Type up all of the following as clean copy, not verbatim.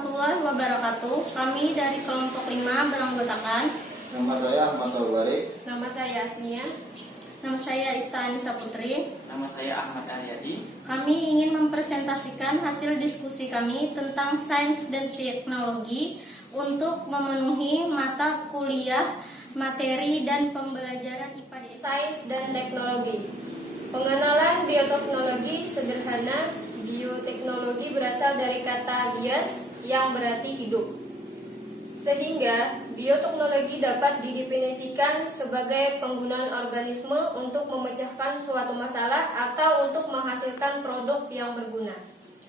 warahmatullahi wabarakatuh. Kami dari kelompok 5 beranggotakan Nama saya Ahmad Saubari. Nama saya Asnia. Nama saya Ista Anissa Putri. Nama saya Ahmad Aryadi. Kami ingin mempresentasikan hasil diskusi kami tentang sains dan teknologi untuk memenuhi mata kuliah, materi, dan pembelajaran IPA di Sains dan teknologi. Pengenalan bioteknologi sederhana. Bioteknologi berasal dari kata bios yang berarti hidup. Sehingga bioteknologi dapat didefinisikan sebagai penggunaan organisme untuk memecahkan suatu masalah atau untuk menghasilkan produk yang berguna.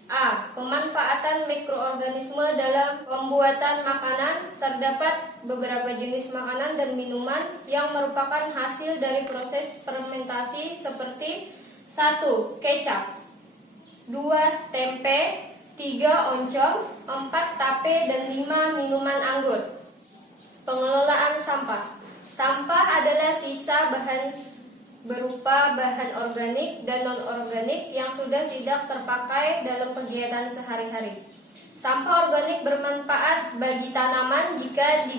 A. Pemanfaatan mikroorganisme dalam pembuatan makanan. Terdapat beberapa jenis makanan dan minuman yang merupakan hasil dari proses fermentasi seperti 1. Kecap, 2. Tempe, 3. Oncom, 4. Tape, dan 5. Minuman anggur. Pengelolaan sampah. Sampah adalah sisa bahan berupa bahan organik dan non-organik yang sudah tidak terpakai dalam kegiatan sehari-hari. Sampah organik bermanfaat bagi tanaman jika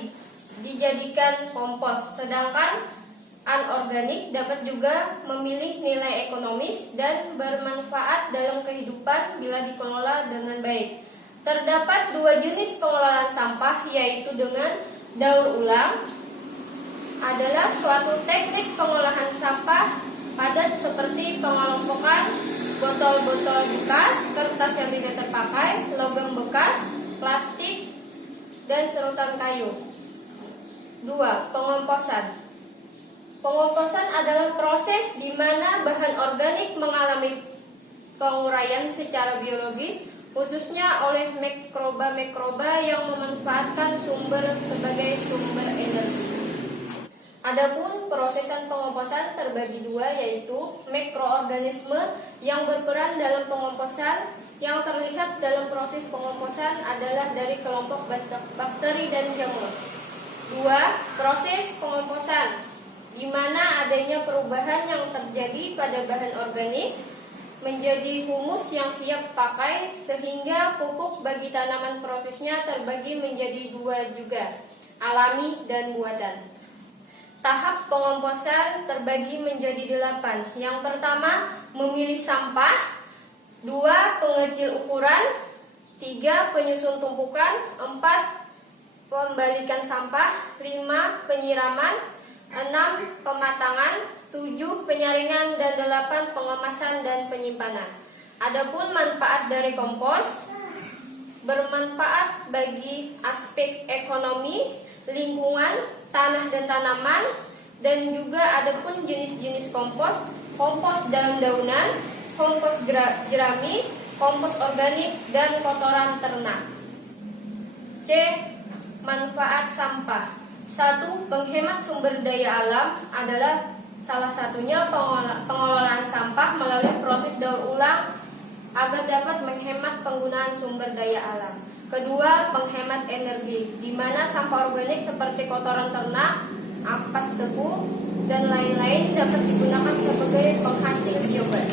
dijadikan kompos, sedangkan anorganik dapat juga memiliki nilai ekonomis dan bermanfaat dalam kehidupan bila dikelola dengan baik. Terdapat 2 jenis pengelolaan sampah, yaitu dengan daur ulang adalah suatu teknik pengolahan sampah padat seperti pengelompokan botol-botol bekas, kertas yang tidak terpakai, logam bekas, plastik, dan serutan kayu. 2. Pengomposan. Pengomposan adalah proses di mana bahan organik mengalami penguraian secara biologis, khususnya oleh mikroba-mikroba yang memanfaatkan sumber sebagai sumber energi. Adapun prosesan pengomposan terbagi 2, yaitu mikroorganisme yang berperan dalam pengomposan. Yang terlihat dalam proses pengomposan adalah dari kelompok bakteri dan jamur. 2. Proses pengomposan, di mana adanya perubahan yang terjadi pada bahan organik menjadi humus yang siap pakai, sehingga pupuk bagi tanaman. Prosesnya terbagi menjadi 2 juga, alami dan buatan. Tahap pengomposan terbagi menjadi 8. Yang pertama, memilih sampah. 2. Pengecil ukuran. 3. Penyusun tumpukan. 4. Pembalikan sampah. 5. Penyiraman. 6. Pematangan. 7. Penyaringan. Dan 8. Pengemasan dan penyimpanan. Adapun manfaat dari kompos, bermanfaat bagi aspek ekonomi, lingkungan, tanah dan tanaman, dan juga adapun jenis-jenis kompos: kompos daun-daunan, kompos jerami, kompos organik, dan kotoran ternak. C. Manfaat sampah. 1. Penghemat sumber daya alam adalah salah satunya pengelolaan sampah melalui proses daur ulang agar dapat menghemat penggunaan sumber daya alam. Kedua, penghemat energi, di mana sampah organik seperti kotoran ternak, ampas tebu, dan lain-lain dapat digunakan sebagai penghasil biogas.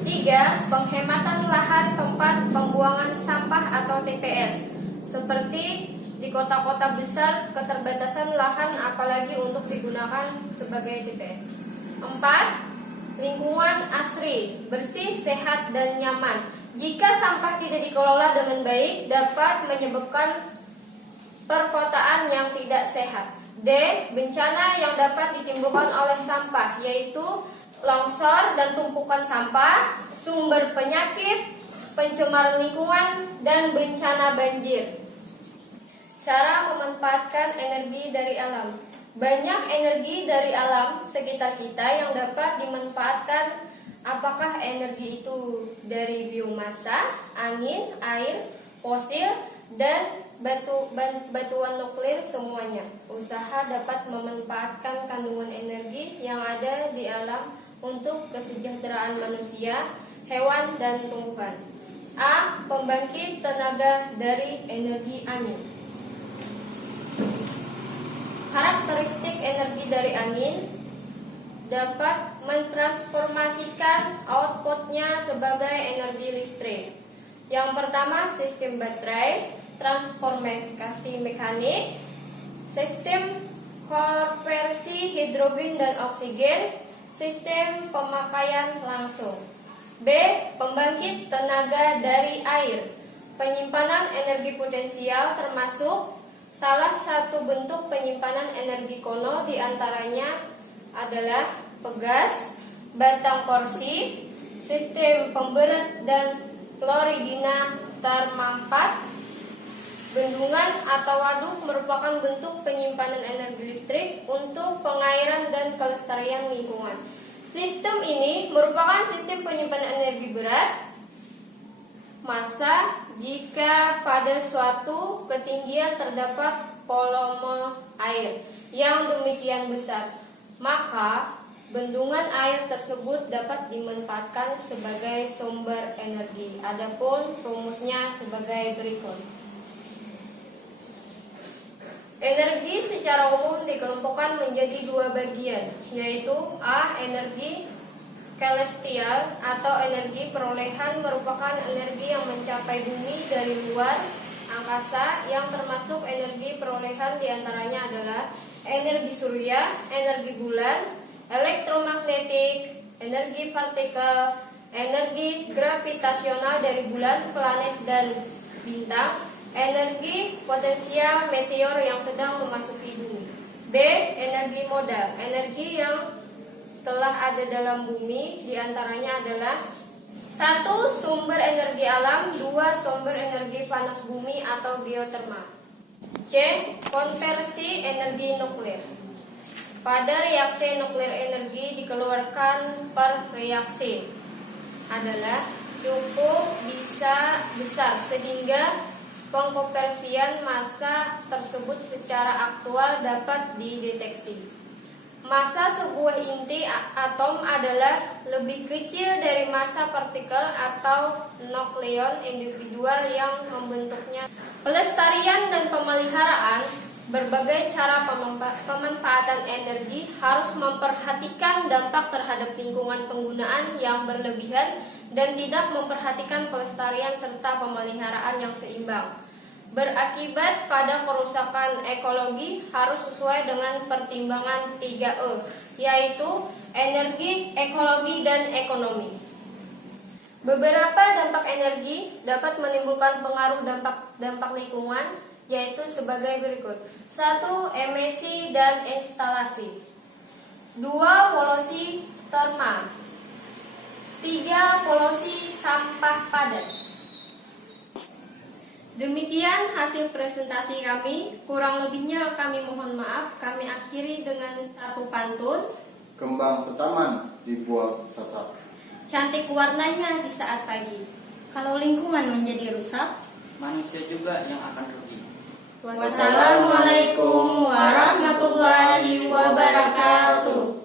3. Penghematan lahan tempat pembuangan sampah atau TPS. Seperti di kota-kota besar, keterbatasan lahan apalagi untuk digunakan sebagai TPS. 4. Lingkungan asri, bersih, sehat, dan nyaman. Jika sampah tidak dikelola dengan baik, dapat menyebabkan perkotaan yang tidak sehat. D. Bencana yang dapat ditimbulkan oleh sampah, yaitu longsor dan tumpukan sampah, sumber penyakit, pencemaran lingkungan, dan bencana banjir. Cara memanfaatkan energi dari alam. Banyak energi dari alam sekitar kita yang dapat dimanfaatkan. Apakah energi itu dari biomasa, angin, air, fosil, dan batuan nuklir? Semuanya usaha dapat memanfaatkan kandungan energi yang ada di alam untuk kesejahteraan manusia, hewan, dan tumbuhan. A. Pembangkit tenaga dari energi angin. Karakteristik energi dari angin dapat mentransformasikan outputnya sebagai energi listrik. Yang pertama, sistem baterai. transformasi mekanik, sistem konversi hidrogen dan oksigen, sistem pemakaian langsung. B. Pembangkit tenaga dari air, penyimpanan energi potensial termasuk salah satu bentuk penyimpanan energi kono diantaranya adalah pegas, batang porsi, sistem pemberat dan kloridina termampat. Bendungan atau waduk merupakan bentuk penyimpanan energi listrik untuk pengairan dan kelestarian lingkungan. Sistem ini merupakan sistem penyimpanan energi berat massa jika pada suatu ketinggian terdapat volume air yang demikian besar, maka bendungan air tersebut dapat dimanfaatkan sebagai sumber energi. Adapun rumusnya sebagai berikut. Energi secara umum dikelompokkan menjadi dua bagian, yaitu A. Energi celestial atau energi perolehan merupakan energi yang mencapai bumi dari luar angkasa, yang termasuk energi perolehan diantaranya adalah energi surya, energi bulan, elektromagnetik, energi partikel, energi gravitasional dari bulan, planet, dan bintang, energi potensial meteor yang sedang memasuki bumi. B. Energi modal, energi yang telah ada dalam bumi, diantaranya adalah 1. Sumber energi alam, 2. Sumber energi panas bumi atau geotermal. C. Konversi energi nuklir. Pada reaksi nuklir, energi dikeluarkan per reaksi adalah cukup bisa besar sehingga pengkonversian massa tersebut secara aktual dapat dideteksi. Massa sebuah inti atom adalah lebih kecil dari massa partikel atau nukleon individual yang membentuknya. Pelestarian dan pemeliharaan berbagai cara pemanfaatan energi harus memperhatikan dampak terhadap lingkungan penggunaan yang berlebihan dan tidak memperhatikan pelestarian serta pemeliharaan yang seimbang. Berakibat pada kerusakan ekologi harus sesuai dengan pertimbangan 3E, yaitu energi, ekologi, dan ekonomi. Beberapa dampak energi dapat menimbulkan pengaruh dampak lingkungan, yaitu sebagai berikut. 1. Emisi dan instalasi. 2. Polusi termal. 3. Polusi sampah padat. Demikian hasil presentasi kami. Kurang lebihnya kami mohon maaf. Kami akhiri dengan satu pantun. Kembang setaman dibuat sasak, Cantik warnanya di saat pagi. Kalau lingkungan menjadi rusak, manusia juga yang akan rugi. wassalamualaikum warahmatullahi wabarakatuh.